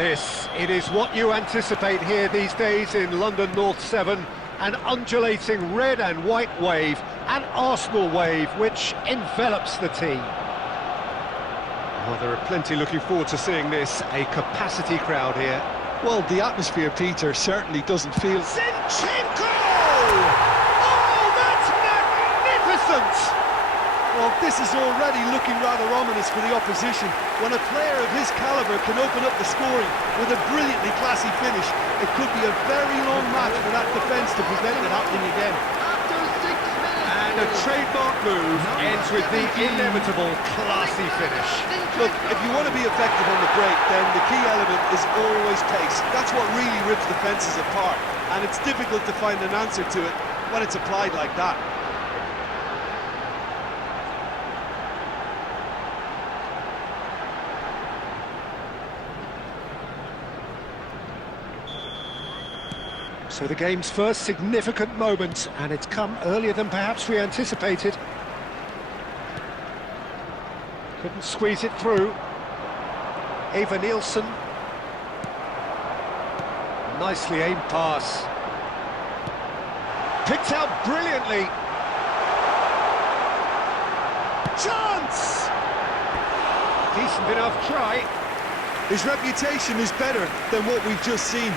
It is what you anticipate here these days in London North 7, an undulating red and white wave, an Arsenal wave which envelops the team. Well, there are plenty looking forward to seeing this, a capacity crowd here. Well, the atmosphere, Peter, certainly doesn't feel... Zinchenko! Oh, that's magnificent! Well, this is already looking rather ominous for the opposition. When a player of his calibre can open up the scoring with a brilliantly classy finish, it could be a very long match for that defence to prevent it happening again. And a trademark move ends with the inevitable classy finish. Look, if you want to be effective on the break, then the key element is always pace. That's what really rips defences apart, and it's difficult to find an answer to it when it's applied like that. So the game's first significant moment, and it's come earlier than perhaps we anticipated. Couldn't squeeze it through. Eva Nielsen. Nicely aimed pass. Picked out brilliantly. Chance! Decent enough try. His reputation is better than what we've just seen.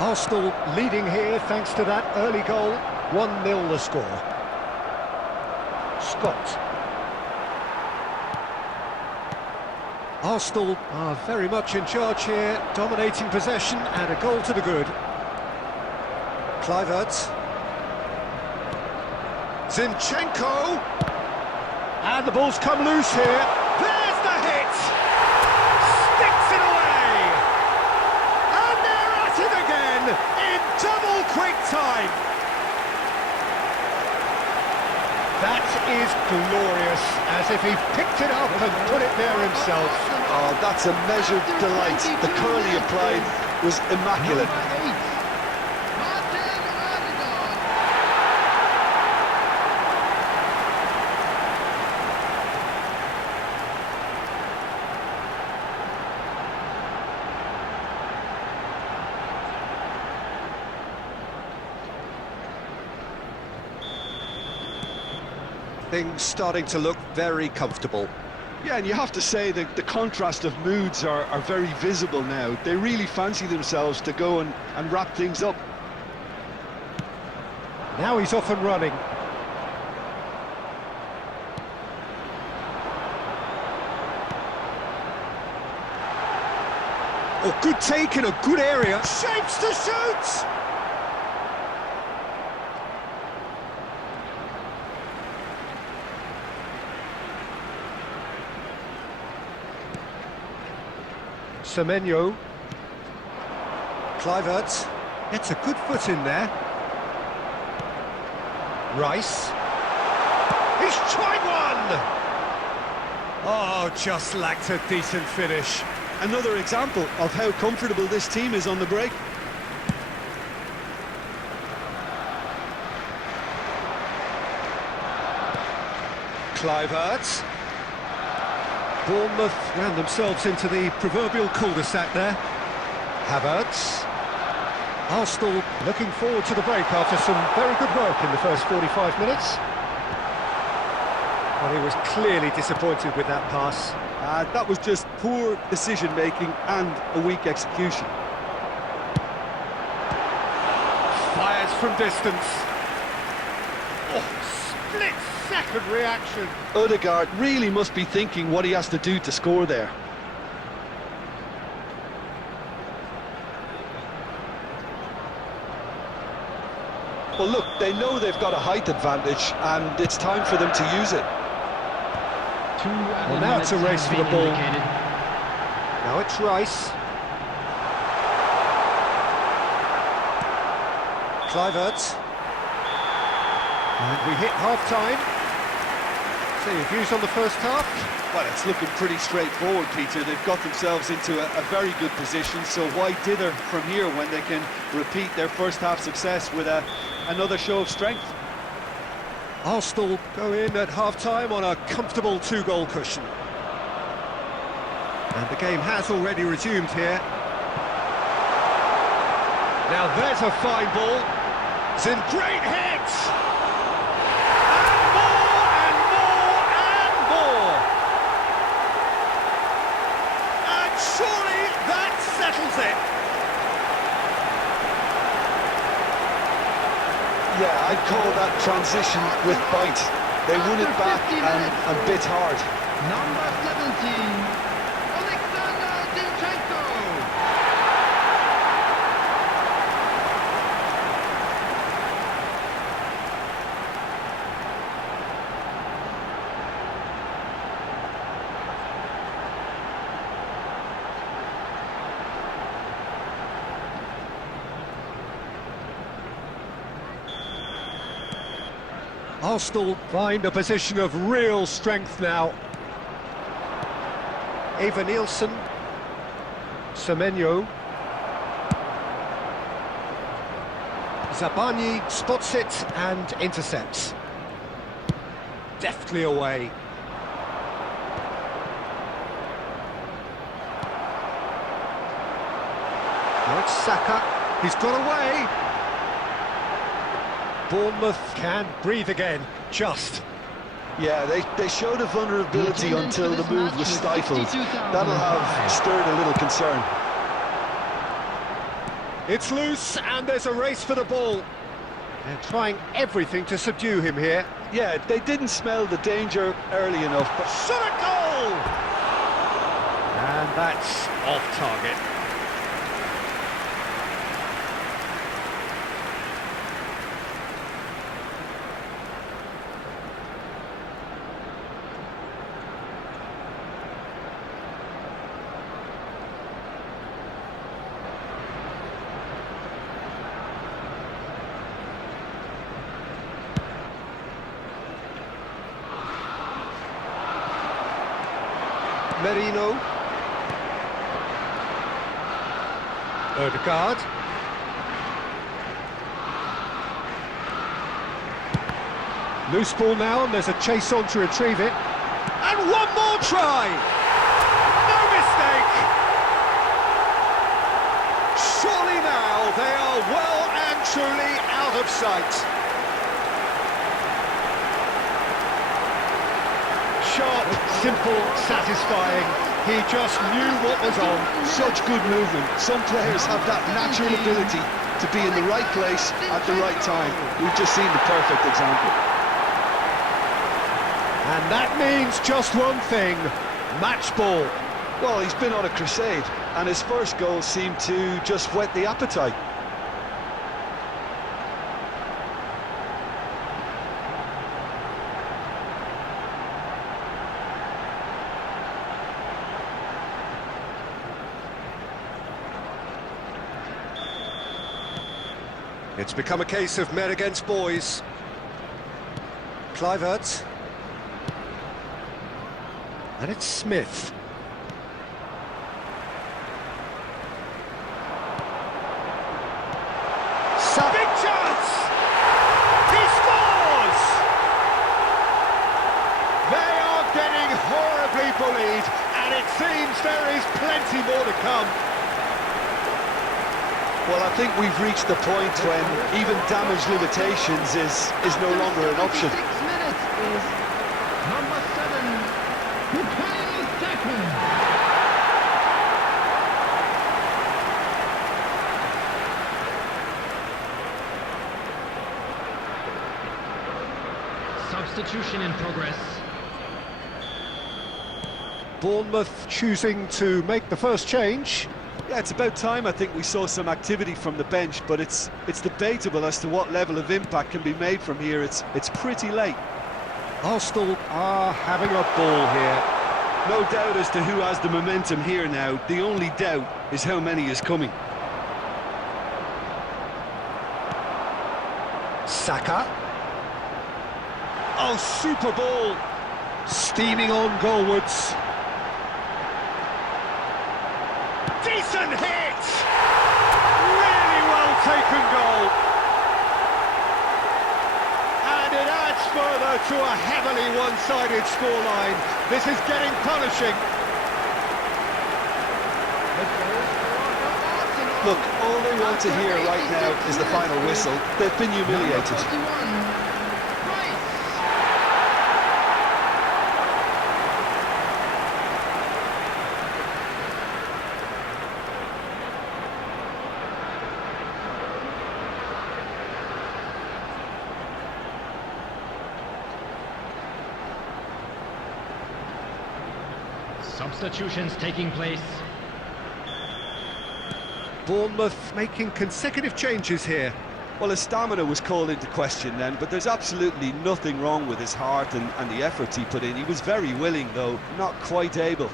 Arsenal leading here thanks to that early goal. 1-0 the score. Scott. Arsenal are very much in charge here, dominating possession and a goal to the good. Kluivert. Zinchenko. And the ball's come loose here. There's the hit! Sticks it away! And they're at it again in double quick time. That is glorious, as if he picked it up and put it there himself. Oh, that's a measured delight. The curl he applied was immaculate. Things starting to look very comfortable. Yeah, and you have to say that the contrast of moods are very visible now. They really fancy themselves to go and wrap things up. Now he's off and running. Oh, good take in a good area. Shapes to shoot! Semenyo. Kluivert gets a good foot in there. Rice. He's tried one! Oh, just lacked a decent finish. Another example of how comfortable this team is on the break. Kluivert. Bournemouth ran themselves into the proverbial cul-de-sac there. Havertz. Arsenal looking forward to the break after some very good work in the first 45 minutes. Well, he was clearly disappointed with that pass. That was just poor decision-making and a weak execution. Fires from distance. Oh, split-second reaction. Odegaard really must be thinking what he has to do to score there. Well, look, they know they've got a height advantage, and it's time for them to use it. Well, now it's a race for the ball. Now it's Rice. Kluivert. And we hit half-time. So your views on the first half? Well, it's looking pretty straightforward, Peter. They've got themselves into a very good position, so why dither from here when they can repeat their first half success with another show of strength? Arsenal go in at half-time on a comfortable 2-goal cushion. And the game has already resumed here. Now there's a fine ball. It's in great hits! Surely that settles it. Yeah, I'd call that transition with bite. They won it back and bit hard. Number 17, Tischtennis. Arsenal find a position of real strength now. Eva Nielsen, Semenyo. Zabani spots it and intercepts. Deftly away. Now it's Saka. He's got away. Bournemouth can breathe again, just. Yeah, they showed a vulnerability until the move was stifled. That'll have stirred a little concern. It's loose and there's a race for the ball. They're trying everything to subdue him here. Yeah, they didn't smell the danger early enough, but... Shot a goal! And that's off target. Merino. Odegaard. Loose ball now, and there's a chase on to retrieve it. And one more try! No mistake! Surely now they are well and truly out of sight. Sharp, simple, satisfying. He just knew what was on. Such good movement. Some players have that natural ability to be in the right place at the right time. We've just seen the perfect example. And that means just one thing, match ball. Well, he's been on a crusade, and his first goal seemed to just whet the appetite. It's become a case of men against boys. Kluivert. And it's Smith. Big chance! He scores! They are getting horribly bullied, and it seems there is plenty more to come. Well, I think we've reached the point when even damage limitations is no longer an option. 6 minutes is number 7, Tischtennis. Substitution in progress. Bournemouth choosing to make the first change. Yeah, it's about time I think we saw some activity from the bench, but it's debatable as to what level of impact can be made from here. It's pretty late. Arsenal are having a ball here. No doubt as to who has the momentum here now. The only doubt is how many is coming. Saka. Oh, super ball. Steaming on goalwards. Decent hit! Really well taken goal. And it adds further to a heavily one-sided scoreline. This is getting punishing. Look, all they want to hear right now is the final whistle. They've been humiliated. Substitutions taking place. Bournemouth making consecutive changes here. Well, his stamina was called into question then, but there's absolutely nothing wrong with his heart and the efforts he put in. He was very willing, though, not quite able.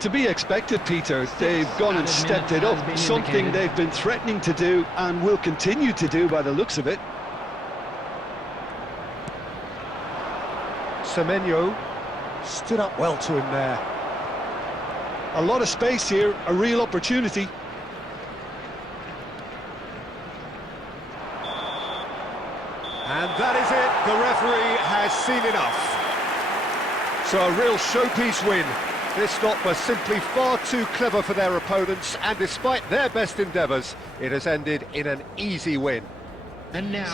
To be expected, Peter. They've gone and stepped it up, something they've been threatening to do and will continue to do by the looks of it. Semenyo stood up well to him there. A lot of space here, a real opportunity. And that is it, the referee has seen enough. So a real showpiece win. This stop was simply far too clever for their opponents, and despite their best endeavours, it has ended in an easy win. And now